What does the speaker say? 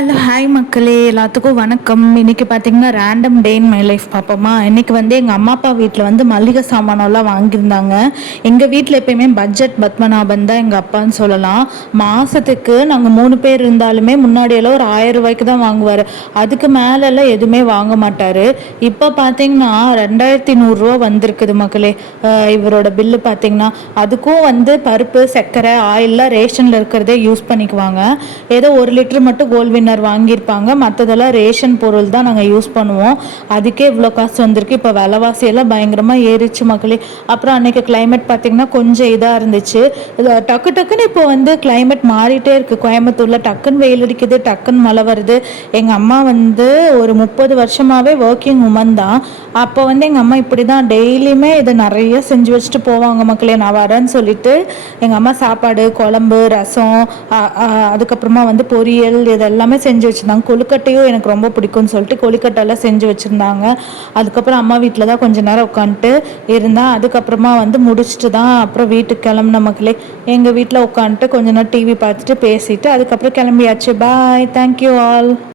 Hello hi மக்களே, எல்லாத்துக்கும் வணக்கம். இன்றைக்கி பார்த்திங்கன்னா random day in my life பார்ப்போமா. இன்றைக்கி வந்து எங்கள் அம்மா அப்பா வீட்டில் வந்து மளிகை சாமானெல்லாம் வாங்கியிருந்தாங்க. எங்கள் வீட்டில் எப்பயுமே பட்ஜெட் பத்மநாபன் தான் எங்கள் அப்பான்னு சொல்லலாம். மாதத்துக்கு நாங்கள் 3 பேர் இருந்தாலுமே முன்னாடியெல்லாம் ஒரு 1000 ரூபாய்க்கு தான் வாங்குவார். அதுக்கு மேலெல்லாம் எதுவுமே வாங்க மாட்டார். இப்போ பார்த்திங்கன்னா 2100 வந்திருக்குது மக்களே. இவரோட பில்லு பார்த்திங்கன்னா அதுக்கும் வந்து பருப்பு, சர்க்கரை, ஆயிலெலாம் ரேஷனில் இருக்கிறதே யூஸ் பண்ணிக்குவாங்க. ஏதோ 1 லிட்டர் மட்டும் கோல்ட் வின்னர் வாங்கியிருப்பாங்க. மற்றதெல்லாம் ரேஷன் பொருள் தான் நாங்கள் யூஸ் பண்ணுவோம். அதுக்கே இவ்வளோ காசு வந்திருக்கு. இப்போ விலைவாசியெல்லாம் பயங்கரமாக ஏறிச்சு மக்களே. அப்புறம் அன்றைக்கி கிளைமேட் பார்த்திங்கன்னா கொஞ்சம் இதாக இருந்துச்சு. டக்கு டக்குன்னு இப்போ வந்து கிளைமேட் மாறிட்டே இருக்குது. கோயம்புத்தூரில் டக்குன்னு வெயில் அடிக்குது, டக்குன்னு மழை வருது. எங்கள் அம்மா வந்து ஒரு 30 வருஷமாகவே ஒர்க்கிங் உமன் தான். அப்போ வந்து எங்கள் அம்மா இப்படி தான் டெய்லியுமே இதை நிறைய செஞ்சு வச்சுட்டு போவாங்க மக்களே. நான் வரேன்னு சொல்லிட்டு எங்கள் அம்மா சாப்பாடு, குழம்பு, ரசம், அதுக்கப்புறமா வந்து பொரியல் இதெல்லாமே செஞ்சு வச்சுருந்தாங்க. கொழுக்கட்டையும் எனக்கு ரொம்ப பிடிக்கும்னு சொல்லிட்டு கொழுக்கட்டையெல்லாம் செஞ்சு வச்சுருந்தாங்க. அதுக்கப்புறம் அம்மா வீட்டில் தான் கொஞ்ச நேரம் உட்காந்துட்டு இருந்தேன். அதுக்கப்புறமா வந்து முடிச்சுட்டு தான் அப்புறம் வீட்டுக்கு கிளம்புன மக்களே. எங்கள் வீட்டில் உட்காந்துட்டு கொஞ்ச நேரம் டிவி பார்த்துட்டு பேசிட்டு அதுக்கப்புறம் கிளம்பியாச்சு. பாய், தேங்க்யூ ஆல்.